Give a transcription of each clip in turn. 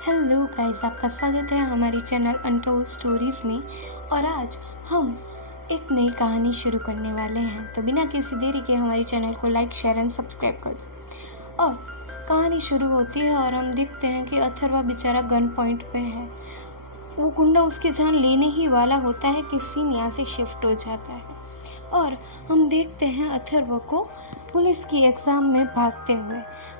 Hello guys, आपका स्वागत है हमारी चैनल अनटोल्ड स्टोरीज़ में। और आज हम एक नई कहानी शुरू करने वाले हैं, तो बिना किसी देरी के हमारी चैनल को लाइक, शेयर एंड सब्सक्राइब कर दो। और कहानी शुरू होती है और हम देखते हैं कि अथर्वा बेचारा गन पॉइंट पे है। वो गुंडा उसकी जान लेने ही वाला होता है कि सीन यहाँ से शिफ्ट हो जाता है और हम देखते हैं अथर्व को पुलिस की एग्ज़ाम में भागते हुए।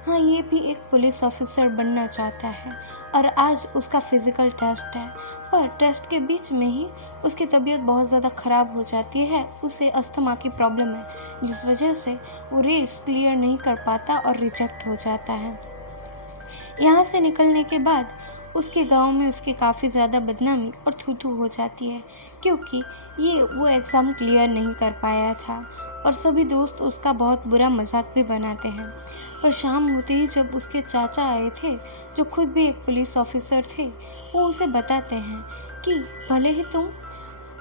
हाँ, ये भी एक पुलिस ऑफिसर बनना चाहता है और आज उसका फिज़िकल टेस्ट है, पर टेस्ट के बीच में ही उसकी तबीयत बहुत ज़्यादा ख़राब हो जाती है। उसे अस्थमा की प्रॉब्लम है, जिस वजह से वो रेस क्लियर नहीं कर पाता और रिजेक्ट हो जाता है। यहाँ से निकलने के बाद उसके गांव में उसकी काफ़ी ज़्यादा बदनामी और थू-थू हो जाती है, क्योंकि वो एग्ज़ाम क्लियर नहीं कर पाया था और सभी दोस्त उसका बहुत बुरा मजाक भी बनाते हैं। और शाम होते ही जब उसके चाचा आए थे, जो खुद भी एक पुलिस ऑफिसर थे, वो उसे बताते हैं कि भले ही तुम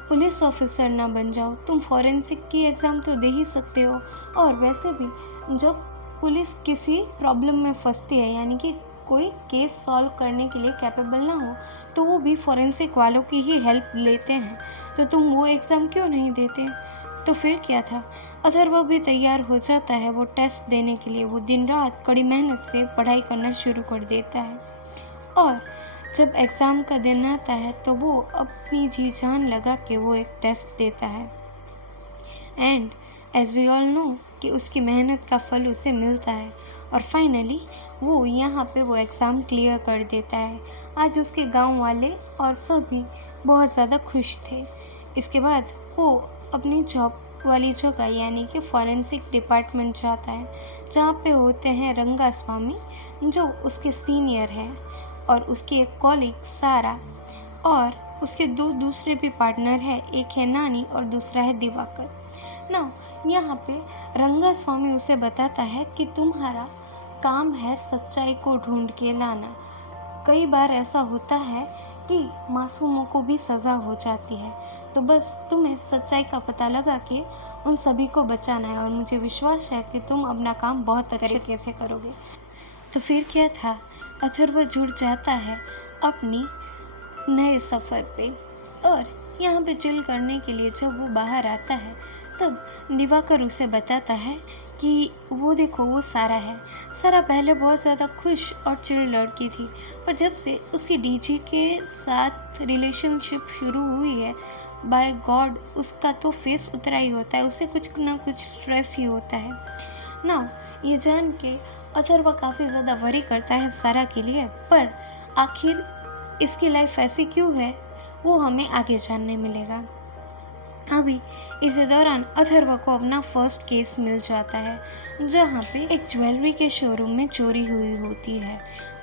पुलिस ऑफिसर ना बन जाओ, तुम फॉरेंसिक की एग्ज़ाम तो दे ही सकते हो। और वैसे भी जब पुलिस किसी प्रॉब्लम में फंसती है, यानी कि कोई केस सॉल्व करने के लिए कैपेबल ना हो, तो वो भी फॉरेंसिक वालों की ही हेल्प लेते हैं। तो तुम वो एग्ज़ाम क्यों नहीं देते? तो फिर क्या था, अथर्व भी तैयार हो जाता है वो टेस्ट देने के लिए। वो दिन रात कड़ी मेहनत से पढ़ाई करना शुरू कर देता है और जब एग्ज़ाम का दिन आता है तो वो अपनी जी जान लगा के वो एक टेस्ट देता है। And as we all know कि उसकी मेहनत का फल उसे मिलता है और फाइनली वो यहाँ पे वो एग्ज़ाम क्लियर कर देता है। आज उसके गांव वाले और सभी बहुत ज़्यादा खुश थे। इसके बाद वो अपनी जॉब वाली जगह यानी कि फॉरेंसिक डिपार्टमेंट जाता है, जहाँ पे होते हैं रंगा स्वामी, जो उसके सीनियर है, और उसकी एक कॉलीग सारा, और उसके दो दूसरे भी पार्टनर हैं, एक है नानी और दूसरा है दिवाकर। ना यहाँ पे रंगा स्वामी उसे बताता है कि तुम्हारा काम है सच्चाई को ढूंढ के लाना। कई बार ऐसा होता है कि मासूमों को भी सज़ा हो जाती है, तो बस तुम्हें सच्चाई का पता लगा के उन सभी को बचाना है और मुझे विश्वास है कि तुम अपना काम बहुत अच्छे तरीके से करोगे। तो फिर क्या था, अथर्व जुड़ जाता है अपनी नए सफ़र पे। और यहाँ पे चिल करने के लिए जब वो बाहर आता है, तब दिवाकर उसे बताता है कि वो देखो, वो सारा है। सारा पहले बहुत ज़्यादा खुश और चिल लड़की थी, पर जब से उसकी डीजी के साथ रिलेशनशिप शुरू हुई है, बाय गॉड उसका तो फेस उतरा ही होता है। उसे कुछ ना कुछ स्ट्रेस ही होता है ना। ये जान के अथर्व काफ़ी ज़्यादा वरी करता है सारा के लिए, पर आखिर इसकी लाइफ ऐसी क्यों है, वो हमें आगे जानने मिलेगा। अभी इसी दौरान अथर्व को अपना फर्स्ट केस मिल जाता है, जहाँ पे एक ज्वेलरी के शोरूम में चोरी हुई होती है।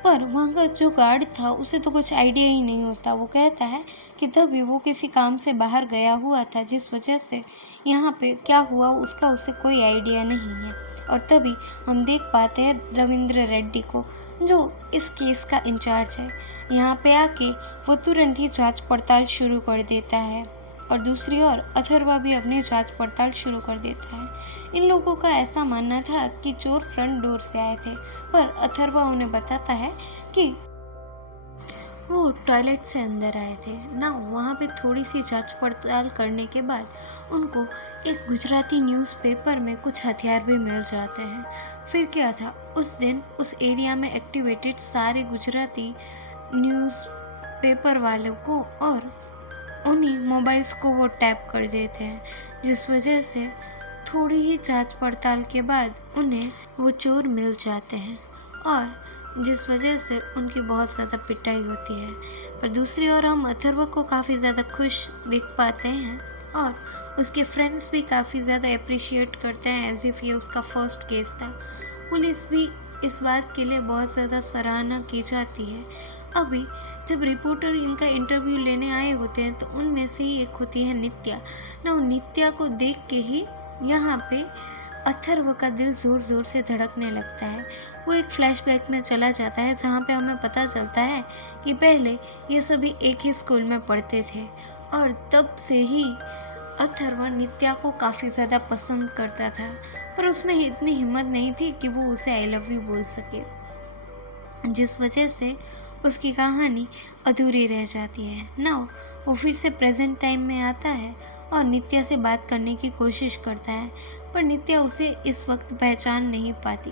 पर वहाँ का जो गार्ड था उसे तो कुछ आइडिया ही नहीं होता। वो कहता है कि तभी वो किसी काम से बाहर गया हुआ था, जिस वजह से यहाँ पे क्या हुआ उसका उसे कोई आइडिया नहीं है। और तभी हम देख पाते हैं रविंद्र रेड्डी को, जो इस केस का इंचार्ज है। यहाँ पे आके वो तुरंत ही जांच पड़ताल शुरू कर देता है और दूसरी ओर अथर्वा भी अपनी जांच पड़ताल शुरू कर देता है। इन लोगों का ऐसा मानना था कि चोर फ्रंट डोर से आए थे, पर अथर्वा उन्हें बताता है कि वो टॉयलेट से अंदर आए थे ना। वहाँ पे थोड़ी सी जांच पड़ताल करने के बाद उनको एक गुजराती न्यूज़पेपर में कुछ हथियार भी मिल जाते हैं। फिर क्या था, उस दिन उस एरिया में एक्टिवेटेड सारे गुजराती न्यूज़पेपर वालों को और उन्हीं मोबाइल्स को वो टैप कर देते हैं, जिस वजह से थोड़ी ही जांच पड़ताल के बाद उन्हें वो चोर मिल जाते हैं और जिस वजह से उनकी बहुत ज़्यादा पिटाई होती है। पर दूसरी ओर हम अथर्व को काफ़ी ज़्यादा खुश दिख पाते हैं और उसके फ्रेंड्स भी काफ़ी ज़्यादा अप्रिशिएट करते हैं, एज इफ़ ये उसका फर्स्ट केस था। पुलिस भी इस बात के लिए बहुत ज़्यादा सराहना की जाती है। अभी जब रिपोर्टर इनका इंटरव्यू लेने आए होते हैं, तो उनमें से ही एक होती है नित्या ना। नित्या को देख के ही यहाँ पे अथर्व का दिल ज़ोर ज़ोर से धड़कने लगता है। वो एक फ्लैशबैक में चला जाता है, जहाँ पे हमें पता चलता है कि पहले ये सभी एक ही स्कूल में पढ़ते थे और तब से ही अथर्व नित्या को काफ़ी ज़्यादा पसंद करता था, पर उसमें इतनी हिम्मत नहीं थी कि वो उसे आई लव यू बोल सके, जिस वजह से उसकी कहानी अधूरी रह जाती है। नाउ वो फिर से प्रेजेंट टाइम में आता है और नित्या से बात करने की कोशिश करता है, पर नित्या उसे इस वक्त पहचान नहीं पाती।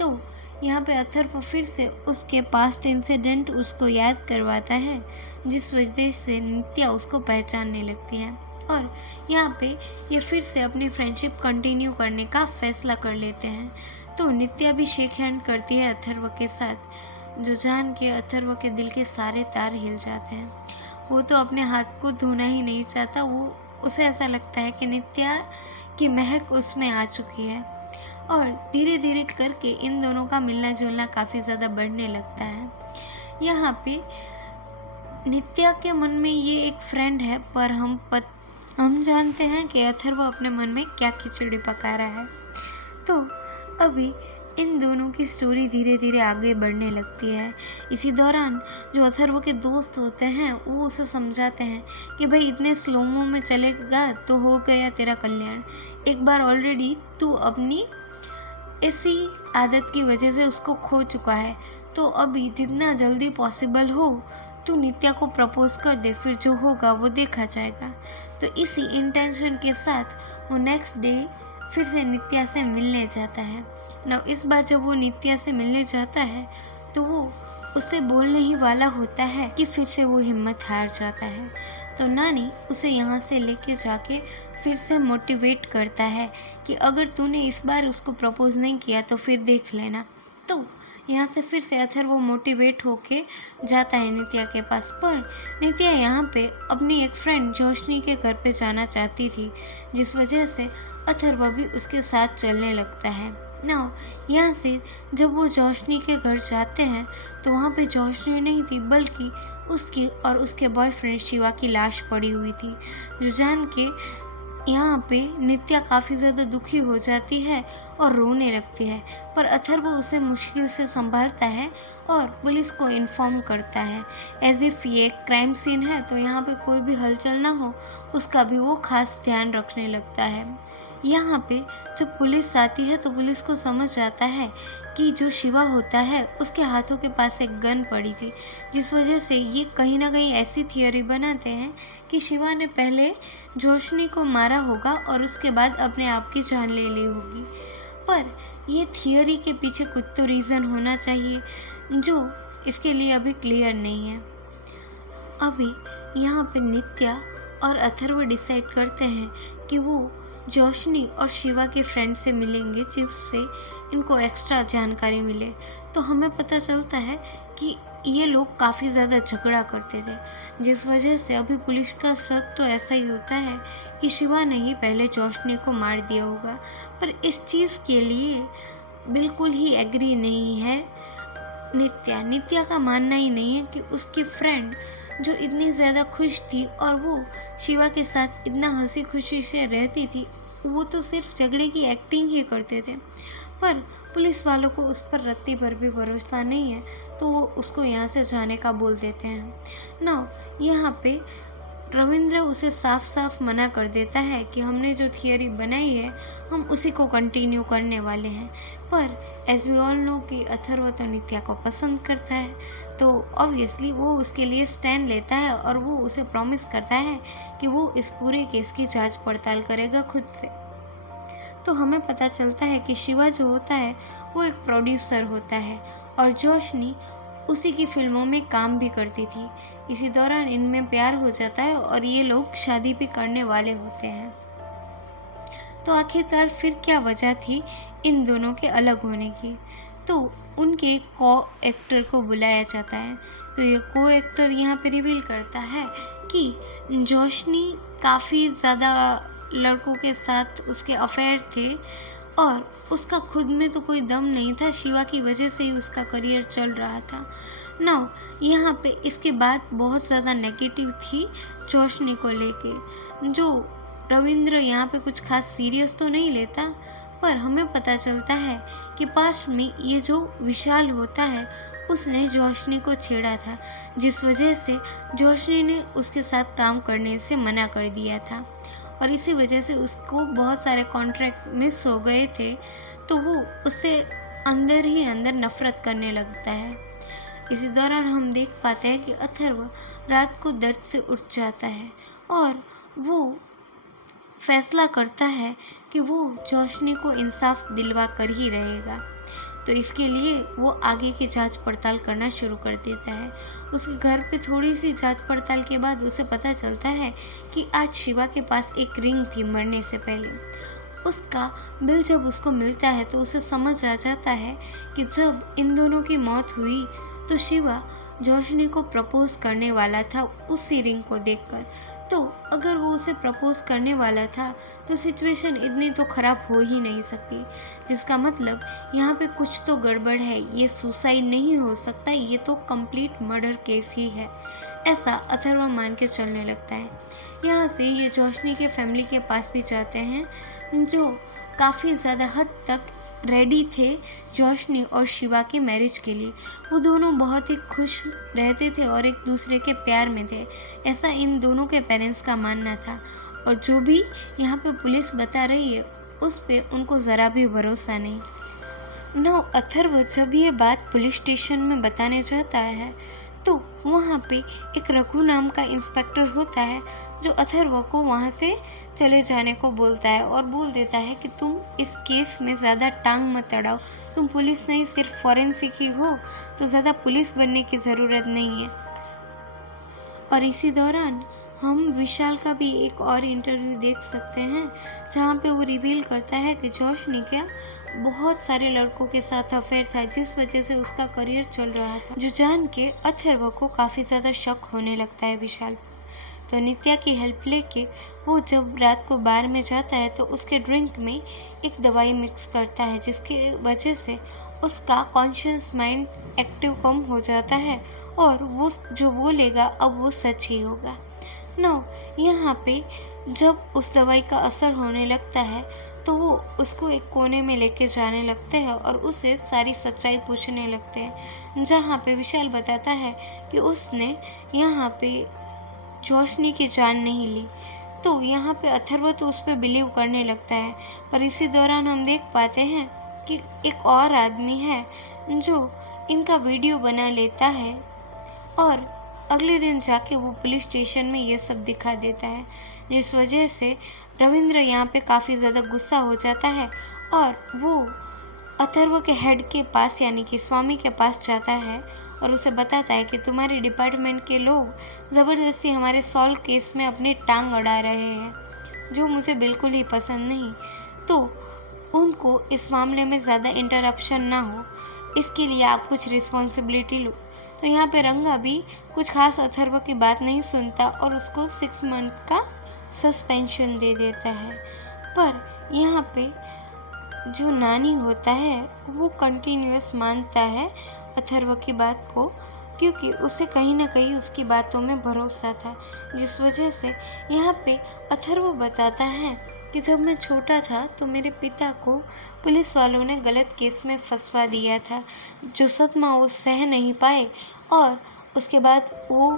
तो यहाँ पे अथर्व फिर से उसके पास्ट इंसिडेंट उसको याद करवाता है, जिस वजह से नित्या उसको पहचानने लगती है और यहाँ पे ये फिर से अपनी फ्रेंडशिप कंटिन्यू करने का फैसला कर लेते हैं। तो नित्या भी शेक हैंड करती है अथर्व के साथ, जो जान के अथर्व के दिल के सारे तार हिल जाते हैं। वो तो अपने हाथ को धोना ही नहीं चाहता, उसे ऐसा लगता है कि नित्या की महक उसमें आ चुकी है और धीरे धीरे करके इन दोनों का मिलना जुलना काफ़ी ज़्यादा बढ़ने लगता है। यहाँ पे नित्या के मन में ये एक फ्रेंड है, पर हम जानते हैं कि अथर्व अपने मन में क्या खिचड़ी पका रहा है। तो अभी इन दोनों की स्टोरी धीरे धीरे आगे बढ़ने लगती है। इसी दौरान जो अथर्व के दोस्त होते हैं वो उसे समझाते हैं कि भाई इतने स्लोमो में चलेगा तो हो गया तेरा कल्याण। एक बार ऑलरेडी तू अपनी इसी आदत की वजह से उसको खो चुका है, तो अभी जितना जल्दी पॉसिबल हो तू नित्या को प्रपोज कर दे, फिर जो होगा वो देखा जाएगा। तो इसी इंटेंशन के साथ वो नेक्स्ट डे फिर से नित्या से मिलने जाता है। ना इस बार जब वो नित्या से मिलने जाता है तो वो उससे बोलने ही वाला होता है कि फिर से वो हिम्मत हार जाता है। तो नानी उसे यहाँ से लेके जाके फिर से मोटिवेट करता है कि अगर तूने इस बार उसको प्रपोज नहीं किया तो फिर देख लेना। तो यहाँ से फिर से अथर्व वो मोटिवेट होके जाता है नित्या के पास, पर नित्या यहाँ पे अपनी एक फ्रेंड जोशनी के घर पे जाना चाहती थी, जिस वजह से अथर्व भी उसके साथ चलने लगता है। नाउ यहाँ से जब वो जोशनी के घर जाते हैं तो वहाँ पे जोशनी नहीं थी, बल्कि उसकी और उसके बॉयफ्रेंड शिवा की लाश पड़ी हुई थी, जो जान के यहाँ पे नित्या काफ़ी ज़्यादा दुखी हो जाती है और रोने लगती है। पर अथर्व उसे मुश्किल से संभालता है और पुलिस को इन्फॉर्म करता है, एज इफ़ ये एक क्राइम सीन है तो यहाँ पे कोई भी हलचल ना हो उसका भी वो खास ध्यान रखने लगता है। यहाँ पे जब पुलिस आती है तो पुलिस को समझ आता है कि जो शिवा होता है उसके हाथों के पास एक गन पड़ी थी, जिस वजह से ये कहीं ना कहीं ऐसी थियोरी बनाते हैं कि शिवा ने पहले जोशनी को मारा होगा और उसके बाद अपने आप की जान ले ली होगी। पर ये थियोरी के पीछे कुछ तो रीज़न होना चाहिए, जो इसके लिए अभी क्लियर नहीं है। अभी यहाँ पे नित्या और अथर्व डिसाइड करते हैं कि वो जोशनी और शिवा के फ्रेंड से मिलेंगे, जिससे इनको एक्स्ट्रा जानकारी मिले। तो हमें पता चलता है कि ये लोग काफ़ी ज़्यादा झगड़ा करते थे, जिस वजह से अभी पुलिस का शक तो ऐसा ही होता है कि शिवा ने ही पहले जोशनी को मार दिया होगा। पर इस चीज़ के लिए बिल्कुल ही एग्री नहीं है नित्या का मानना ही नहीं है कि उसकी फ्रेंड जो इतनी ज़्यादा खुश थी और वो शिवा के साथ इतना हंसी खुशी से रहती थी, वो तो सिर्फ झगड़े की एक्टिंग ही करते थे। पर पुलिस वालों को उस पर रत्ती भर भी भरोसा नहीं है, तो वो उसको यहाँ से जाने का बोल देते हैं। ना यहाँ पे रविंद्र उसे साफ साफ मना कर देता है कि हमने जो थियोरी बनाई है हम उसी को कंटिन्यू करने वाले हैं। पर एज वी ऑल नो कि अथर्व तो नित्या को पसंद करता है, तो ऑब्वियसली वो उसके लिए स्टैंड लेता है और वो उसे प्रॉमिस करता है कि वो इस पूरे केस की जांच पड़ताल करेगा खुद से। तो हमें पता चलता है कि शिवा जो होता है वो एक प्रोड्यूसर होता है और जोशनी उसी की फिल्मों में काम भी करती थी। इसी दौरान इनमें प्यार हो जाता है और ये लोग शादी भी करने वाले होते हैं। तो आखिरकार फिर क्या वजह थी इन दोनों के अलग होने की? तो उनके को एक्टर को बुलाया जाता है। तो ये को एक्टर यहाँ पे रिवील करता है कि जोशनी काफ़ी ज़्यादा लड़कों के साथ उसके अफेयर थे और उसका खुद में तो कोई दम नहीं था, शिवा की वजह से ही उसका करियर चल रहा था। नाउ यहाँ पे इसके बात बहुत ज़्यादा नेगेटिव थी जोशनी को लेके, जो रविंद्र यहाँ पे कुछ खास सीरियस तो नहीं लेता। पर हमें पता चलता है कि पास्ट में ये जो विशाल होता है उसने जोशनी को छेड़ा था, जिस वजह से जोशनी ने उसके साथ काम करने से मना कर दिया था और इसी वजह से उसको बहुत सारे कॉन्ट्रैक्ट मिस हो गए थे। तो वो उससे अंदर ही अंदर नफ़रत करने लगता है। इसी दौरान हम देख पाते हैं कि अथर्व रात को दर्द से उठ जाता है और वो फैसला करता है कि वो जोशनी को इंसाफ दिलवा कर ही रहेगा। तो इसके लिए वो आगे की जांच पड़ताल करना शुरू कर देता है। उसके घर पे थोड़ी सी जांच पड़ताल के बाद उसे पता चलता है कि आज शिवा के पास एक रिंग थी मरने से पहले। उसका बिल जब उसको मिलता है तो उसे समझ आ जाता है कि जब इन दोनों की मौत हुई तो शिवा जोशनी को प्रपोज करने वाला था उसी रिंग को देखकर। तो अगर वो उसे प्रपोज करने वाला था तो सिचुएशन इतनी तो ख़राब हो ही नहीं सकती, जिसका मतलब यहाँ पे कुछ तो गड़बड़ है। ये सुसाइड नहीं हो सकता, ये तो कंप्लीट मर्डर केस ही है, ऐसा अथर्व मान के चलने लगता है। यहाँ से ये जोशनी के फैमिली के पास भी जाते हैं, जो काफ़ी ज़्यादा हद तक रेडी थे जोशनी और शिवा के मैरिज के लिए। वो दोनों बहुत ही खुश रहते थे और एक दूसरे के प्यार में थे, ऐसा इन दोनों के पेरेंट्स का मानना था। और जो भी यहाँ पे पुलिस बता रही है उस पे उनको ज़रा भी भरोसा नहीं। ना अथर्व जब ये बात पुलिस स्टेशन में बताने जाता है तो वहाँ पे एक रघु नाम का इंस्पेक्टर होता है जो अथर्व को वहाँ से चले जाने को बोलता है और बोल देता है कि तुम इस केस में ज़्यादा टांग मत अड़ाओ, तुम पुलिस नहीं सिर्फ फॉरेंसिक ही हो, तो ज़्यादा पुलिस बनने की ज़रूरत नहीं है। और इसी दौरान हम विशाल का भी एक और इंटरव्यू देख सकते हैं जहाँ पे वो रिवील करता है कि जोशनी का बहुत सारे लड़कों के साथ अफेयर था, जिस वजह से उसका करियर चल रहा था, जो जान के अथर्व को काफ़ी ज़्यादा शक होने लगता है विशाल पर। तो नित्या की हेल्प लेके वो जब रात को बार में जाता है तो उसके ड्रिंक में एक दवाई मिक्स करता है, जिसकी वजह से उसका कॉन्शियस माइंड एक्टिव कम हो जाता है और वो जो बोलेगा अब वो सच ही होगा। यहाँ पे जब उस दवाई का असर होने लगता है तो वो उसको एक कोने में लेके जाने लगते हैं और उससे सारी सच्चाई पूछने लगते हैं, जहाँ पे विशाल बताता है कि उसने यहाँ पे जोशनी की जान नहीं ली। तो यहाँ पे अथर्व तो उस पर बिलीव करने लगता है, पर इसी दौरान हम देख पाते हैं कि एक और आदमी है जो इनका वीडियो बना लेता है और अगले दिन जाके वो पुलिस स्टेशन में ये सब दिखा देता है, जिस वजह से रविंद्र यहाँ पे काफ़ी ज़्यादा गुस्सा हो जाता है और वो अथर्व के हेड के पास यानी कि स्वामी के पास जाता है और उसे बताता है कि तुम्हारे डिपार्टमेंट के लोग ज़बरदस्ती हमारे सॉल्व केस में अपनी टांग अड़ा रहे हैं, जो मुझे बिल्कुल ही पसंद नहीं। तो उनको इस मामले में ज़्यादा इंटरप्शन ना हो, इसके लिए आप कुछ रिस्पॉन्सिबिलिटी लो। तो यहाँ पे रंगा भी कुछ खास अथर्व की बात नहीं सुनता और उसको 6 मंथ का सस्पेंशन दे देता है। पर यहाँ पे जो नानी होता है वो कंटिन्यूअस मानता है अथर्व की बात को, क्योंकि उसे कहीं ना कहीं उसकी बातों में भरोसा था, जिस वजह से यहाँ पे अथर्व बताता है कि जब मैं छोटा था तो मेरे पिता को पुलिस वालों ने गलत केस में फंसवा दिया था, जो सदमा वो सह नहीं पाए और उसके बाद वो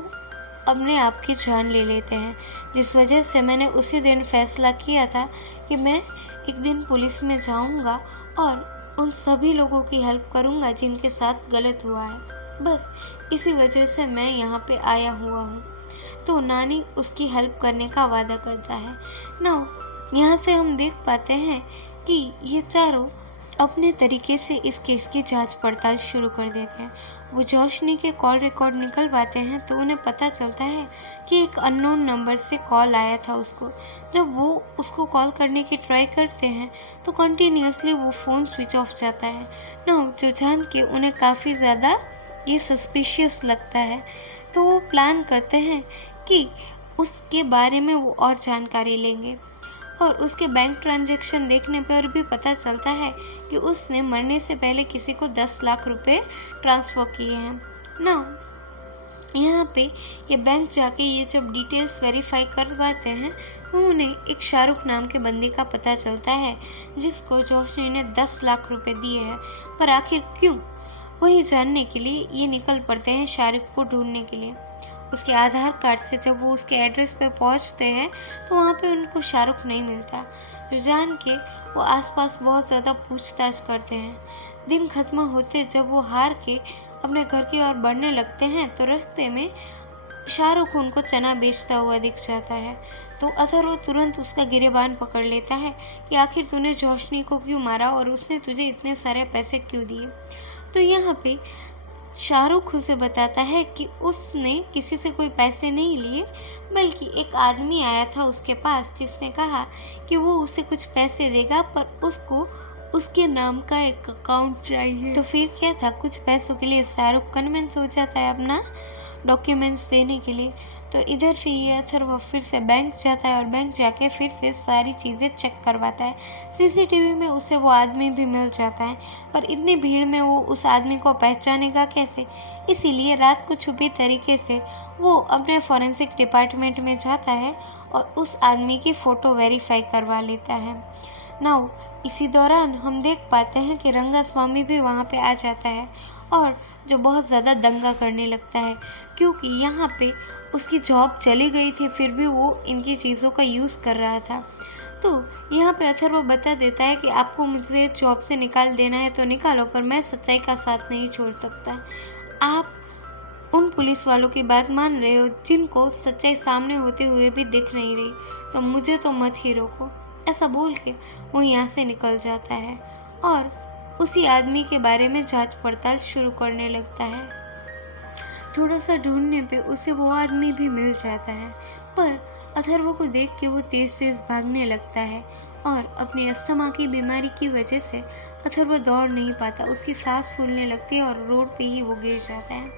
अपने आप की जान ले लेते हैं, जिस वजह से मैंने उसी दिन फैसला किया था कि मैं एक दिन पुलिस में जाऊंगा और उन सभी लोगों की हेल्प करूंगा जिनके साथ गलत हुआ है। बस इसी वजह से मैं यहाँ पे आया हुआ हूँ। तो नानी उसकी हेल्प करने का वादा करता है। यहाँ से हम देख पाते हैं कि ये चारों अपने तरीके से इस केस की जांच पड़ताल शुरू कर देते हैं। वो जोशनी के कॉल रिकॉर्ड निकलवाते हैं तो उन्हें पता चलता है कि एक अननोन नंबर से कॉल आया था उसको। जब वो उसको कॉल करने की ट्राई करते हैं तो कंटिन्यूसली वो फ़ोन स्विच ऑफ जाता है। जो जान के उन्हें काफ़ी ज़्यादा ये सस्पिशियस लगता है, तो वो प्लान करते हैं कि उसके बारे में वो और जानकारी लेंगे और उसके बैंक ट्रांजैक्शन देखने पर भी पता चलता है कि उसने मरने से पहले किसी को 10 लाख रुपए ट्रांसफ़र किए हैं। यहाँ पे ये बैंक जाके ये जब डिटेल्स वेरीफाई करवाते हैं तो उन्हें एक शाहरुख नाम के बंदे का पता चलता है जिसको जोशनी ने 10 लाख रुपए दिए हैं। पर आखिर क्यों, वही जानने के लिए ये निकल पड़ते हैं शाहरुख को ढूंढने के लिए। उसके आधार कार्ड से जब वो उसके एड्रेस पे पहुंचते हैं तो वहाँ पे उनको शाहरुख नहीं मिलता, जो जान के वो आसपास बहुत ज़्यादा पूछताछ करते हैं। दिन ख़त्म होते जब वो हार के अपने घर की ओर बढ़ने लगते हैं तो रास्ते में शाहरुख उनको चना बेचता हुआ दिख जाता है। तो अथर्व तुरंत उसका गिरेबान पकड़ लेता है कि आखिर तूने रोशनी को क्यों मारा और उसने तुझे इतने सारे पैसे क्यों दिए। तो यहाँ पे शाहरुख उसे बताता है कि उसने किसी से कोई पैसे नहीं लिए, बल्कि एक आदमी आया था उसके पास जिसने कहा कि वो उसे कुछ पैसे देगा, पर उसको उसके नाम का एक अकाउंट चाहिए। तो फिर क्या था, कुछ पैसों के लिए शाहरुख कन्विंस हो जाता है अपना डॉक्यूमेंट्स देने के लिए। तो इधर से ये अथर्व फिर से बैंक जाता है और बैंक जाके फिर से सारी चीज़ें चेक करवाता है। सीसीटीवी में उसे वो आदमी भी मिल जाता है, पर इतनी भीड़ में वो उस आदमी को पहचानेगा कैसे। इसीलिए रात को छुपी तरीके से वो अपने फॉरेंसिक डिपार्टमेंट में जाता है और उस आदमी की फ़ोटो वेरीफाई करवा लेता है। नाउ इसी दौरान हम देख पाते हैं कि रंगास्वामी भी वहाँ पे आ जाता है और जो बहुत ज़्यादा दंगा करने लगता है, क्योंकि यहाँ पे उसकी जॉब चली गई थी फिर भी वो इनकी चीज़ों का यूज़ कर रहा था। तो यहाँ पे अथर्व बता देता है कि आपको मुझे जॉब से निकाल देना है तो निकालो, पर मैं सच्चाई का साथ नहीं छोड़ सकता। आप उन पुलिस वालों की बात मान रहे हो जिनको सच्चाई सामने होते हुए भी दिख नहीं रही, तो मुझे तो मत ही रोको। ऐसा बोल के वो यहाँ से निकल जाता है और उसी आदमी के बारे में जांच पड़ताल शुरू करने लगता है। थोड़ा सा ढूंढने पे उसे वो आदमी भी मिल जाता है, पर अथर्व को देख के वो तेज तेज भागने लगता है और अपनी अस्थमा की बीमारी की वजह से अथर्व दौड़ नहीं पाता। उसकी सांस फूलने लगती है और रोड पे ही वो गिर जाता है।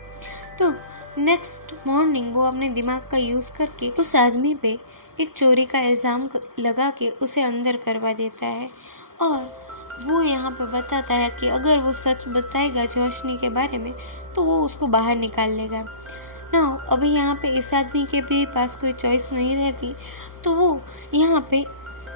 तो नेक्स्ट मॉर्निंग वो अपने दिमाग का यूज़ करके उस आदमी पे एक चोरी का इल्ज़ाम लगा के उसे अंदर करवा देता है और वो यहाँ पे बताता है कि अगर वो सच बताएगा रोशनी के बारे में तो वो उसको बाहर निकाल लेगा। ना अभी यहाँ पे इस आदमी के भी पास कोई चॉइस नहीं रहती, तो वो यहाँ पे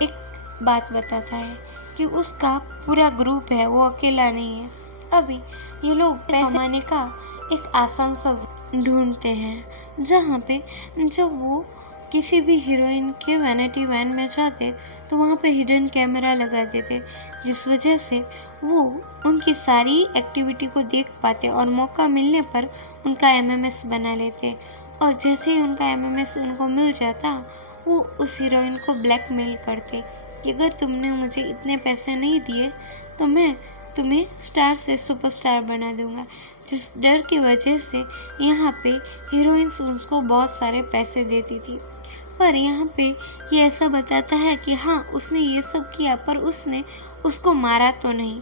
एक बात बताता है कि उसका पूरा ग्रुप है, वो अकेला नहीं है। अभी ये लोग पैसे कमाने का एक आसान सा ढूंढते हैं, जहाँ पे जब वो किसी भी हीरोइन के वैनिटी वैन में जाते तो वहाँ पे हिडन कैमरा लगा देते, जिस वजह से वो उनकी सारी एक्टिविटी को देख पाते और मौका मिलने पर उनका एमएमएस बना लेते। और जैसे ही उनका एमएमएस उनको मिल जाता, वो उस हीरोइन को ब्लैकमेल करते कि अगर तुमने मुझे इतने पैसे नहीं दिए तो मैं तुम्हें स्टार से सुपरस्टार बना दूंगा। जिस डर की वजह से यहाँ पे हीरोइंस उसको बहुत सारे पैसे देती थी, पर यहाँ पे ये ऐसा बताता है कि हाँ उसने ये सब किया, पर उसने उसको मारा तो नहीं।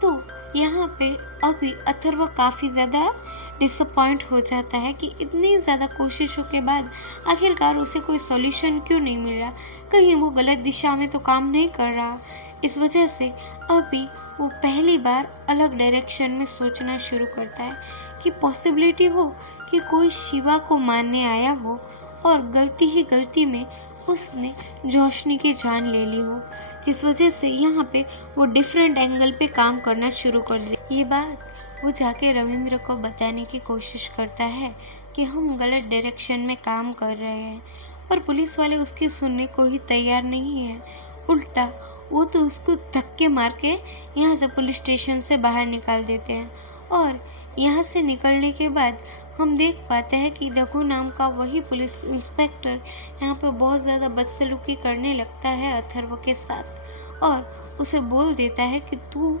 तो यहाँ पे अभी अथर्व काफ़ी ज़्यादा डिसअपॉइंट हो जाता है कि इतनी ज़्यादा कोशिशों के बाद आखिरकार उसे कोई सॉल्यूशन क्यों नहीं मिल रहा, कहीं वो गलत दिशा में तो काम नहीं कर रहा। इस वजह से अभी वो पहली बार अलग डायरेक्शन में सोचना शुरू करता है कि पॉसिबिलिटी हो कि कोई शिवा को मारने आया हो और गलती ही गलती में उसने रोशनी की जान ले ली हो, जिस वजह से यहाँ पे वो डिफरेंट एंगल पे काम करना शुरू कर दे। ये बात वो जाके रविंद्र को बताने की कोशिश करता है कि हम गलत डायरेक्शन में काम कर रहे हैं, पर पुलिस वाले उसकी सुनने को ही तैयार नहीं है। उल्टा वो तो उसको धक्के मार के यहाँ से पुलिस स्टेशन से बाहर निकाल देते हैं। और यहाँ से निकलने के बाद हम देख पाते हैं कि रघु नाम का वही पुलिस इंस्पेक्टर यहाँ पे बहुत ज़्यादा बदसलूकी करने लगता है अथर्व के साथ और उसे बोल देता है कि तू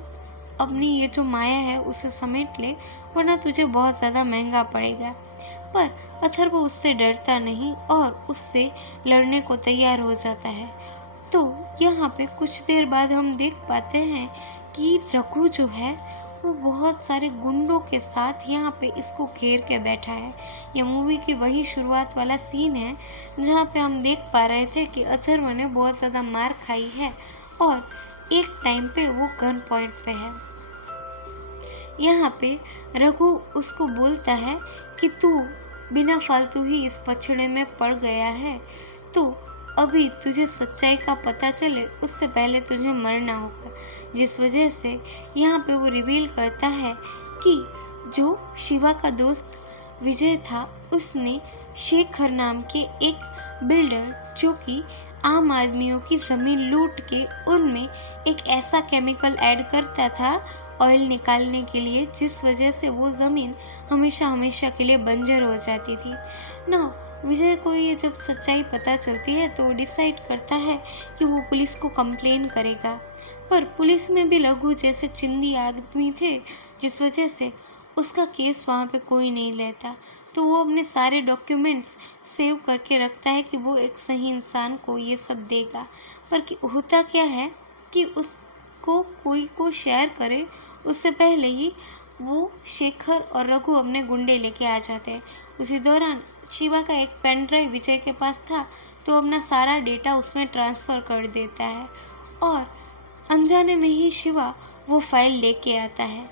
अपनी ये जो माया है उसे समेट ले, वरना तुझे बहुत ज़्यादा महंगा पड़ेगा। पर अथर्व उससे डरता नहीं और उससे लड़ने को तैयार हो जाता है। तो यहाँ पे कुछ देर बाद हम देख पाते हैं कि रघु जो है वो बहुत सारे गुंडों के साथ यहाँ पे इसको घेर के बैठा है। ये मूवी की वही शुरुआत वाला सीन है जहाँ पे हम देख पा रहे थे कि अथर्व ने बहुत ज़्यादा मार खाई है और एक टाइम पे वो गन पॉइंट पे है। यहाँ पे रघु उसको बोलता है कि तू बिना फालतू ही इस पछड़े में पड़ गया है, तो अभी तुझे सच्चाई का पता चले उससे पहले तुझे मरना होगा। जिस वजह से यहाँ पे वो रिवील करता है कि जो शिवा का दोस्त विजय था उसने शेखर नाम के एक बिल्डर जो कि आम आदमियों की ज़मीन लूट के उनमें एक ऐसा केमिकल ऐड करता था ऑयल निकालने के लिए, जिस वजह से वो ज़मीन हमेशा हमेशा के लिए बंजर हो जाती थी। ना विजय को ये जब सच्चाई पता चलती है तो वो डिसाइड करता है कि वो पुलिस को कंप्लेन करेगा, पर पुलिस में भी रघु जैसे चिंदी आदमी थे, जिस वजह से उसका केस वहाँ पे कोई नहीं लेता। तो वो अपने सारे डॉक्यूमेंट्स सेव करके रखता है कि वो एक सही इंसान को ये सब देगा। पर होता क्या है कि उसको कोई को शेयर करे उससे पहले ही वो शेखर और रघु अपने गुंडे लेके आ जाते हैं। उसी दौरान शिवा का एक पेन ड्राइव विजय के पास था, तो अपना सारा डेटा उसमें ट्रांसफ़र कर देता है और अनजाने में ही शिवा वो फाइल लेके आता है।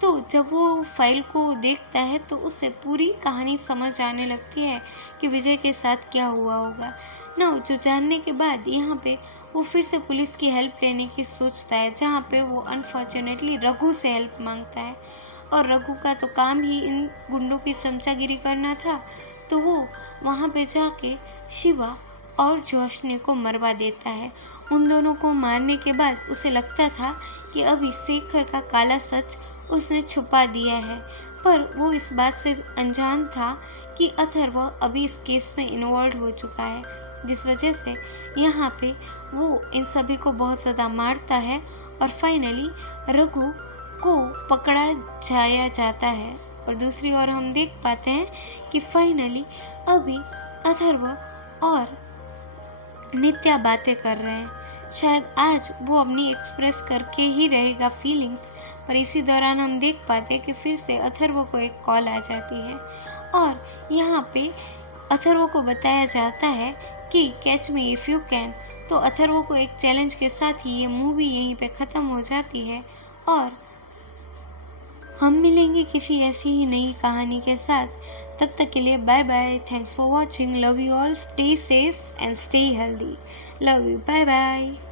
तो जब वो फाइल को देखता है तो उसे पूरी कहानी समझ आने लगती है कि विजय के साथ क्या हुआ होगा ना। जो जानने के बाद यहाँ पे वो फिर से पुलिस की हेल्प लेने की सोचता है, जहाँ पे वो अनफॉर्चुनेटली रघु से हेल्प मांगता है। और रघु का तो काम ही इन गुंडों की चमचागिरी करना था, तो वो वहाँ पे जाके शिवा और जोशनी को मरवा देता है। उन दोनों को मारने के बाद उसे लगता था कि अभी शेखर का काला सच उसने छुपा दिया है, पर वो इस बात से अनजान था कि अथर्व अभी इस केस में इन्वॉल्व हो चुका है, जिस वजह से यहाँ पे वो इन सभी को बहुत ज़्यादा मारता है और फाइनली रघु को पकड़ा जाया जाता है। और दूसरी ओर हम देख पाते हैं कि फाइनली अभी अथर्व और नित्या बातें कर रहे हैं। शायद आज वो अपनी एक्सप्रेस करके ही रहेगा फीलिंग्स, पर इसी दौरान हम देख पाते हैं कि फिर से अथर्व को एक कॉल आ जाती है और यहाँ पे अथर्व को बताया जाता है कि catch me if you can. तो अथर्व को एक चैलेंज के साथ ही ये मूवी यहीं पे ख़त्म हो जाती है और हम मिलेंगे किसी ऐसी ही नई कहानी के साथ। तब तक के लिए bye bye, thanks for watching, love you all, stay safe and stay healthy, love you, bye bye.